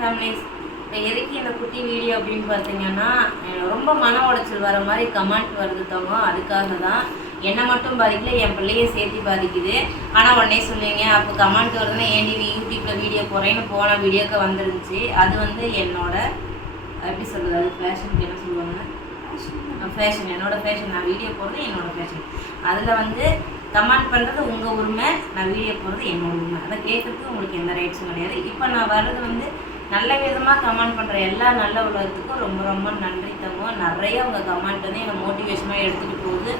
Families. இப்போ எதுக்கு இந்த குட்டி வீடியோ அப்படின்னு பார்த்தீங்கன்னா, ரொம்ப மன உளைச்சல் வர மாதிரி கமெண்ட் வருது தவங்க. அதுக்காக தான். என்னை மட்டும் பாதிக்கல, என் பிள்ளைய சேர்த்து பாதிக்குது. ஆனால் உடனே சொல்லுவீங்க, அப்போ கமெண்ட் வருதுன்னா ஏன் யூடியூப்பில் வீடியோ போகிறேன்னு போன வீடியோக்கு வந்துருந்துச்சு. அது வந்து என்னோட எப்படி சொல்கிறது, அது ஃபேஷனுக்கு என்ன சொல்லுவாங்க, ஃபேஷன், என்னோடய ஃபேஷன். நான் வீடியோ போடுறது என்னோடய ஃபேஷன். அதில் வந்து கமெண்ட் பண்ணுறது உங்கள் உரிமை, நான் வீடியோ போடுறது என்னோட உரிமை. அதை கேட்குறதுக்கு உங்களுக்கு எந்த ரைட்ஸும் கிடையாது. இப்போ நான் வர்றது வந்து நல்ல விதமாக கமெண்ட் பண்ணுற எல்லா நல்ல உலகத்துக்கும் ரொம்ப ரொம்ப நன்றி தங்கம். நிறைய உங்கள் கமெண்ட் வந்து என்னை மோட்டிவேஷனாக எடுத்துகிட்டு போகுது.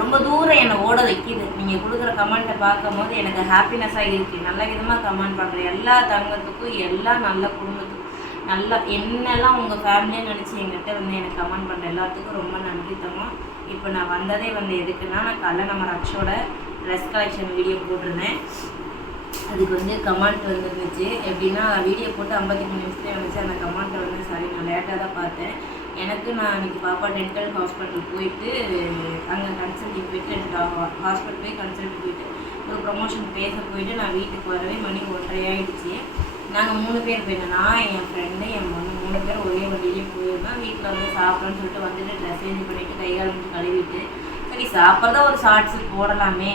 ரொம்ப தூரம் என்னை ஓட வைக்கிது. நீங்கள் கொடுக்குற கமெண்ட்டை பார்க்கும் போது எனக்கு ஹாப்பினஸ்ஸாக இருக்குது. நல்ல விதமாக கமெண்ட் பண்ணுற எல்லா தங்கத்துக்கும், எல்லா நல்ல குடும்பத்துக்கும், நல்லா என்னெல்லாம் உங்கள் ஃபேமிலியாக நினச்சி எங்கிட்ட வந்து எனக்கு கமெண்ட் பண்ணுற எல்லாத்துக்கும் ரொம்ப நன்றி தங்கம். இப்போ நான் வந்ததே வந்து எதுக்குன்னா, நான் காலைல நம்ம ரக்ஷோட ட்ரெஸ் கலெக்ஷன் வீடியோ போட்டிருந்தேன். அதுக்கு வந்து கமெண்ட் வந்துருந்துச்சு. எப்படின்னா வீடியோ போட்டு 53 நிமிஷத்துலேயே வந்துச்சு. அந்த கமெண்ட்டை வந்து சரி நான் லேட்டாக தான் பார்த்தேன். நான் அன்றைக்கி பாப்பா டென்டல் ஹாஸ்பிட்டல் போயிட்டு அங்கே கன்சல்ட்டிங் போயிட்டு ஹாஸ்பிட்டல் போய் கன்சல்ட் போயிட்டு ஒரு ப்ரொமோஷன் பேச போயிட்டு நான் வீட்டுக்கு வரவே மணி 1:30 ஆகிடுச்சு. நாங்கள் 3 பேர் போயிருந்தோம். நான், என் ஃப்ரெண்டு, என் பொண்ணு 3 பேர் ஒரே வண்டியிலே போயிருந்தோம். வீட்டில் வந்து சாப்பிட்றோன்னு சொல்லிட்டு வந்துட்டு ட்ரெஸ் சேஞ்ச் பண்ணிவிட்டு கைகால் வந்து கழுவிட்டு சரி சாப்பிட்றதா ஒரு ஷார்ட்ஸு போடலாமே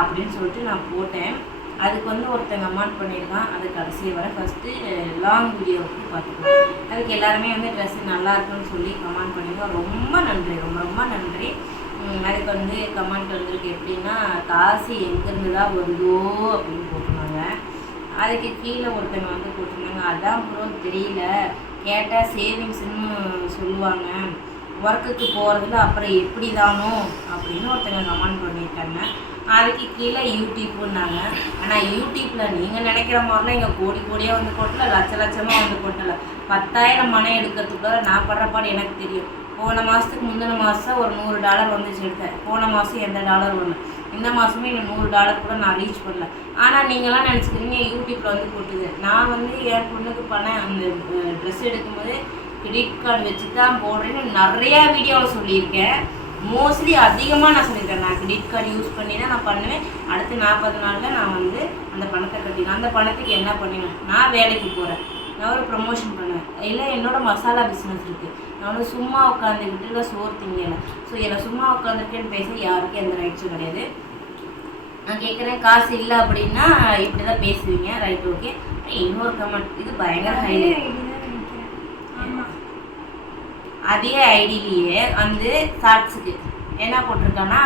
அப்படின்னு சொல்லிட்டு நான் போட்டேன். அதுக்கு வந்து ஒருத்தங்க கமெண்ட் பண்ணியிருக்கான். அது கடைசியை வர ஃபஸ்ட்டு லாங் வீடியோ பார்த்துக்கலாம். அதுக்கு எல்லாருமே வந்து ட்ரெஸ்ஸு நல்லா இருக்குன்னு சொல்லி கமெண்ட் பண்ணியிருக்கோம். ரொம்ப நன்றி, ரொம்ப ரொம்ப நன்றி. அதுக்கு வந்து கமெண்ட் வந்திருக்கு எப்படின்னா, காசு எங்கேருந்து தான் வருதோ அப்படின்னு போட்டிருந்தாங்க. அதுக்கு கீழே ஒருத்தங்க வந்து போட்டிருந்தாங்க, அதான் ப்ரோ தெரியல, கேட்டால் சேவிங்ஸ்ன்னு சொல்லுவாங்க, ஒர்க்குக்கு போகிறதுல அப்புறம் எப்படி தானோ அப்படின்னு ஒருத்தங்க கமெண்ட் பண்ணியிருக்காங்க. அதுக்கு கீழே யூடியூப்புன்னாங்க. ஆனால் யூடியூப்பில் நீங்கள் நினைக்கிற மாதிரிலாம் இங்கே கோடி கோடியாக வந்து கொட்டலை, லட்சமாக வந்து கொட்டலை. 10,000 மனை எடுக்கிறதுக்குள்ள நான் படுற பாடு எனக்கு தெரியும். போன மாதத்துக்கு முந்தின மாதம் ஒரு $100 வந்துச்சு எடுத்தேன். போன மாதம் எந்த டாலர் வரல. இந்த மாதமே இன்னும் $100 கூட நான் ரீச் பண்ணல. ஆனால் நீங்களாம் நினச்சிக்கிறீங்க யூடியூப்பில் வந்து கொட்டுது. நான் வந்து என் பொண்ணுக்கு பணம் அந்த ட்ரெஸ் எடுக்கும்போது கிரெடிட் கார்டு வச்சு தான் போடுறேன்னு நிறையா வீடியோவில் சொல்லியிருக்கேன். மோஸ்ட்லி அதிகமாக நான் சொல்லியிருக்கேன். நான் கிரெடிட் கார்டு யூஸ் பண்ணி தான் நான் பண்ணுவேன். அடுத்து 40 நாளில் நான் வந்து அந்த பணத்தை கட்டினேன். அந்த பணத்துக்கு என்ன பண்ணினேன், நான் வேலைக்கு போகிறேன், நான் ஒரு ப்ரமோஷன் பண்ணுவேன், இல்லை என்னோடய மசாலா பிஸ்னஸ் இருக்குது. நான் வந்து சும்மா உட்காந்துக்கிட்டு இல்லை சோறு திங்கலை. ஸோ என்னை சும்மா உட்காந்துருக்கேன்னு பேச யாருக்கும் எந்த ரைட்ஸும் கிடையாது. நான் கேட்குறேன், காசு இல்லை அப்படின்னா இப்படி தான் பேசுவீங்க, ரைட் ஓகே. இன்னொரு கமெண்ட், இது பயங்கர ஹைலைட். அதே ஐடியிலேயே வந்து ஷார்ட்ஸுக்கு என்ன போட்டிருக்கான்னா,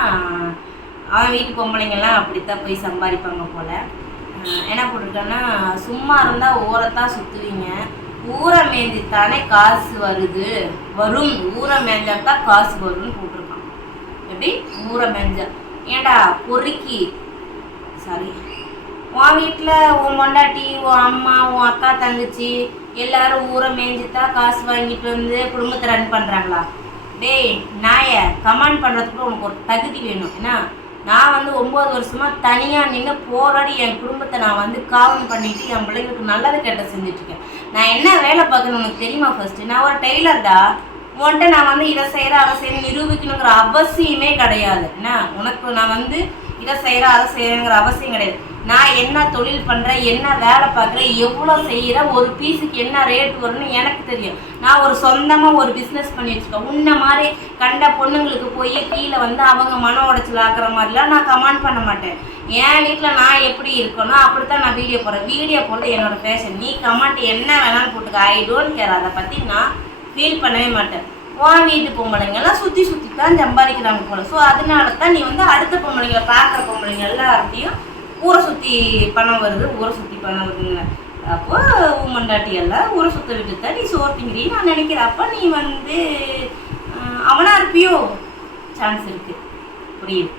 அவன் வீட்டு பொம்பளைங்கள்லாம் அப்படித்தான் போய் சம்பாதிப்பாங்க போல். என்ன போட்டிருக்கான்னா, சும்மா இருந்தால் ஊரைத்தான் சுற்றுவீங்க, ஊரை மேய்ஞ்சித்தானே காசு வரும், ஊரை மேய்ஞ்சாத்தான் காசு வரும்னு போட்டிருக்கான். எப்படி ஊரை மேய்ஞ்சா, ஏண்டா பொறுக்கி, சாரி, உன் வீட்டில் உன் பொண்டாட்டி, உன் அம்மா, உன் அக்கா, தங்கச்சி எல்லாரும் ஊரை மேய்ஞ்சித்தான் காசு வாங்கிட்டு வந்து குடும்பத்தை ரன் பண்ணுறாங்களா? டேய் நாய, கமெண்ட் பண்ணுறதுக்கு உனக்கு ஒரு தகுதி வேணும். ஏன்னா நான் வந்து 9 வருஷமாக தனியாக நின்று போராடி என் குடும்பத்தை நான் வந்து காவல் பண்ணிட்டு என் பிள்ளைங்களுக்கு நல்லது கெட்ட செஞ்சுட்ருக்கேன். நான் என்ன வேலை பார்க்கணும்னு உனக்கு தெரியுமா? ஃபஸ்ட்டு நான் ஒரு டெய்லர்டா. உன்கிட்ட நான் வந்து இதை செய்கிறேன் அதை செய்யணும் நிரூபிக்கணுங்கிற அவசியமே கிடையாது. என்ன உனக்கு நான் வந்து இதை செய்கிறேன் அதை செய்கிறேங்கிற அவசியம் கிடையாது. நான் என்ன தொழில் பண்ணுறேன், என்ன வேலை பார்க்குறேன், எவ்வளோ செய்கிறேன், ஒரு பீஸுக்கு என்ன ரேட் வரும்னு எனக்கு தெரியும். நான் ஒரு சொந்தமாக ஒரு பிஸ்னஸ் பண்ணி வச்சுருக்கேன். உன்ன மாதிரி கண்ட பொண்ணுங்களுக்கு போய் கீழே வந்து அவங்க மன உடைச்சல் ஆக்குற மாதிரிலாம் நான் கமெண்ட் பண்ண மாட்டேன். என் வீட்டில் நான் எப்படி இருக்கணும் அப்படித்தான் நான் வீடியோ போடுறேன். வீடியோ போடுறது என்னோடய ஃபேஷன். நீ கமெண்ட் என்ன வேணாலும் போட்டுக்க, ஐ டோன்ட் கேர். அதை பற்றி நான் ஃபீல் பண்ணவே மாட்டேன். உன் வீட்டு பொம்பளைங்கெல்லாம் சுற்றி தான் சம்பாதிக்கிறாங்க போல. ஸோ அதனால தான் நீ வந்து அடுத்த பொம்பளைங்களை பார்க்குற பொம்பளைங்க எல்லாத்தையும் ஊரை சுற்றி பணம் வருதுங்க. அப்போ உமண்டாட்டி எல்லாம் ஊரை சுற்ற விட்டு தான் நீ சோர்த்திங்கிறீன்னு நான் நினைக்கிறேன். அப்போ நீ வந்து அவனா இருப்பியோ, சான்ஸ் இருக்கு. புரியுது?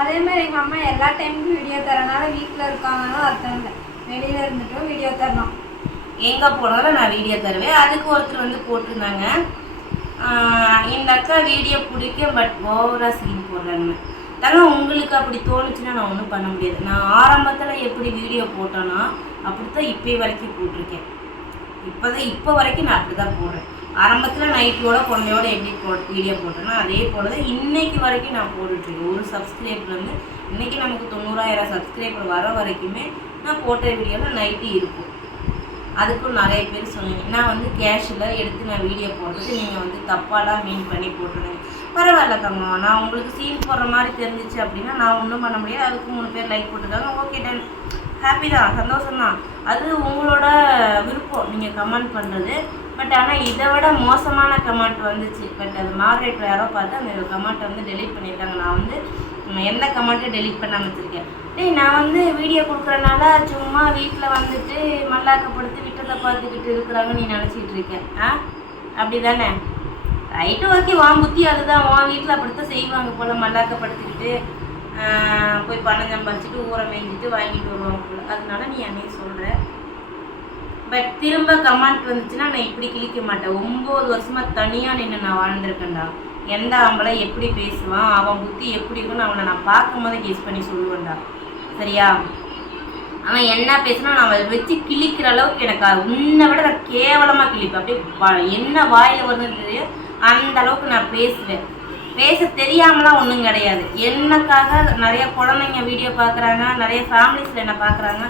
அதே மாதிரி எங்கள் அம்மா எல்லா டைமுக்கும் வீடியோ தரனால வீட்டில் இருக்காங்கன்னா அர்த்தம் இல்லை, வெளியில் இருந்துட்டும் வீடியோ தரணும். எங்கே போனாலும் நான் வீடியோ தருவேன். அதுக்கு ஒருத்தர் வந்து போட்டிருந்தாங்க, இந்த அக்கா வீடியோ பிடிக்கும் பட் ஓவராக சீன் போடுறாங்க. தாங்க உங்களுக்கு அப்படி தோணுச்சுன்னா நான் ஒன்றும் பண்ண முடியாது. நான் ஆரம்பத்தில் எப்படி வீடியோ போட்டேன்னா அப்படித்தான் இப்போ வரைக்கும் போட்டிருக்கேன். இப்போ வரைக்கும் நான் அப்படி தான் போடுறேன். ஆரம்பத்தில் நைட்டோட பொண்ணையோட எப்படி வீடியோ போட்டேன்னா அதே போல் தான் இன்றைக்கி வரைக்கும் நான் போட்டுட்ருக்கேன். ஒரு சப்ஸ்கிரைப்லேருந்து இன்றைக்கி நமக்கு 90,000 சப்ஸ்கிரைபர் வர வரைக்குமே நான் போட்ட வீடியோவில் நைட்டு இருக்கும். அதுக்கும் நிறைய பேர் சொன்னீங்க. நான் வந்து கேஷில் எடுத்து நான் வீடியோ போடுறது நீங்கள் வந்து தப்பாலாம் மீன் பண்ணி போட்டுருங்க. பரவாயில்ல தங்கம், நான் உங்களுக்கு சீன் போடுற மாதிரி தெரிஞ்சிச்சு அப்படின்னா நான் ஒன்றும் பண்ண முடியாது. அதுக்கு 3 பேர் லைக் போட்டுருக்காங்க, ஓகே டன், ஹாப்பி தான், சந்தோஷம்தான். அது உங்களோட விருப்பம் நீங்கள் கமெண்ட் பண்ணுறது. பட் ஆனால் இதை விட மோசமான கமெண்ட் வந்துச்சு. பட் அது மாடரேட்டர் யாரோ பார்த்து அந்த கமெண்ட்டை வந்து டெலீட் பண்ணியிருக்காங்க. நான் வந்து எந்த கமெண்ட்டும் டெலீட் பண்ணாமல் வச்சுருக்கேன். டேய், நான் வந்து வீடியோ கொடுக்குறனால சும்மா வீட்டில் வந்துட்டு மல்லாக்கப்படுத்தி விட்டதை பார்த்துக்கிட்டு இருக்கிறாங்க நீ நினச்சிக்கிட்டு இருக்கேன். அப்படி தானே? ரைட்டு, ஓகே, வா புத்தி அதுதான். உன் வீட்டில் அப்படித்தான் செய்வாங்க போல், மல்லாக்கப்படுத்திக்கிட்டு போய் பணம் சம்பாதிச்சிட்டு ஊரை மேய்ஞ்சிட்டு வாங்கிட்டு வருவாங்க போல். அதனால நீ என்னையும் சொல்கிற. பட் திரும்ப கமெண்ட் வந்துச்சுன்னா நான் இப்படி கிழிக்க மாட்டேன். 9 வருஷமாக தனியாக நின்று நான் வாழ்ந்துருக்கேன்டா. எந்த ஆம்பளை எப்படி பேசுவான், அவன் புத்தி எப்படி இருக்குன்னு அவனை நான் பார்க்கும் போதே கெஸ் பண்ணி சொல்லுவேன்டா. சரியா? அவன் என்ன பேசுனா நான் அவளை வச்சு கிழிக்கிற அளவுக்கு எனக்கு உன்னை விட நான் கேவலமாக கிழிப்பேன். அப்படியே என்ன வாயில் வருதுன்னு தெரியும், அந்த அளவுக்கு நான் பேசுவேன். பேச தெரியாமலாம் ஒன்றும் கிடையாது. என்னக்காக நிறைய குழந்தைங்க வீடியோ பார்க்குறாங்க, நிறைய ஃபேமிலிஸில் என்ன பார்க்குறாங்க.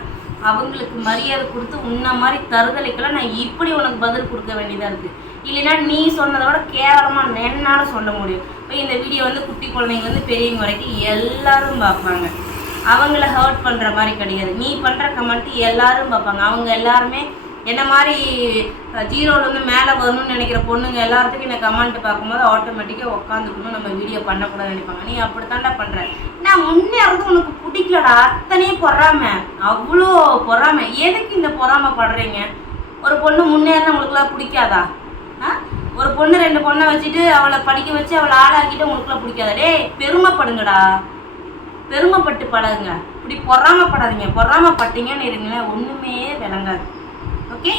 அவங்களுக்கு மரியாதை கொடுத்து உன்ன மாதிரி தருதலைக்கெல்லாம் நான் இப்படி உனக்கு பதில் கொடுக்க வேண்டியதாக இருக்குது. இல்லைன்னா நீ சொன்னதை விட கேவலமாக என்னால் சொல்ல முடியும். இப்போ இந்த வீடியோ வந்து குட்டி குழந்தைங்க வந்து பெரியவங்க வரைக்கும் எல்லாரும் பார்ப்பாங்க. அவங்கள ஹர்ட் பண்ணுற மாதிரி கிடையாது. நீ பண்ணுற கமெண்ட் எல்லாரும் பார்ப்பாங்க. அவங்க எல்லாருமே என்ன மாதிரி 0லேருந்து மேலே வரணும்னு நினைக்கிற பொண்ணுங்க எல்லாத்துக்கும் இந்த கமெண்ட் பார்க்கும்போது ஆட்டோமேட்டிக்காக உட்காந்துக்கணும், நம்ம வீடியோ பண்ணக்கூடாதுன்னு நினைப்பாங்க. நீ அப்படித்தாண்டா பண்ணுற. நான் முன்னேறது உனக்கு பிடிக்கலடா, அத்தனையும் பொறாமை, அவ்வளோ பொறாமை. எதுக்கு இந்த பொறாமை படுறீங்க? ஒரு பொண்ணு முன்னேறினா உங்களுக்குலாம் பிடிக்காதா? ஒரு பொண்ணு 2 பொண்ணை வச்சுட்டு அவளை படிக்க வச்சு அவளை ஆளாக்கிட்டு உங்களுக்குலாம் பிடிக்காதா? டேய், பெருமைப்படுங்கடா, பெருமைப்பட்டு பழகுங்க. இப்படி பொறாமப்படாதீங்க. பொறாமப்பட்டீங்கன்னு இருங்களேன், ஒன்றுமே விளங்காது. ஓகே.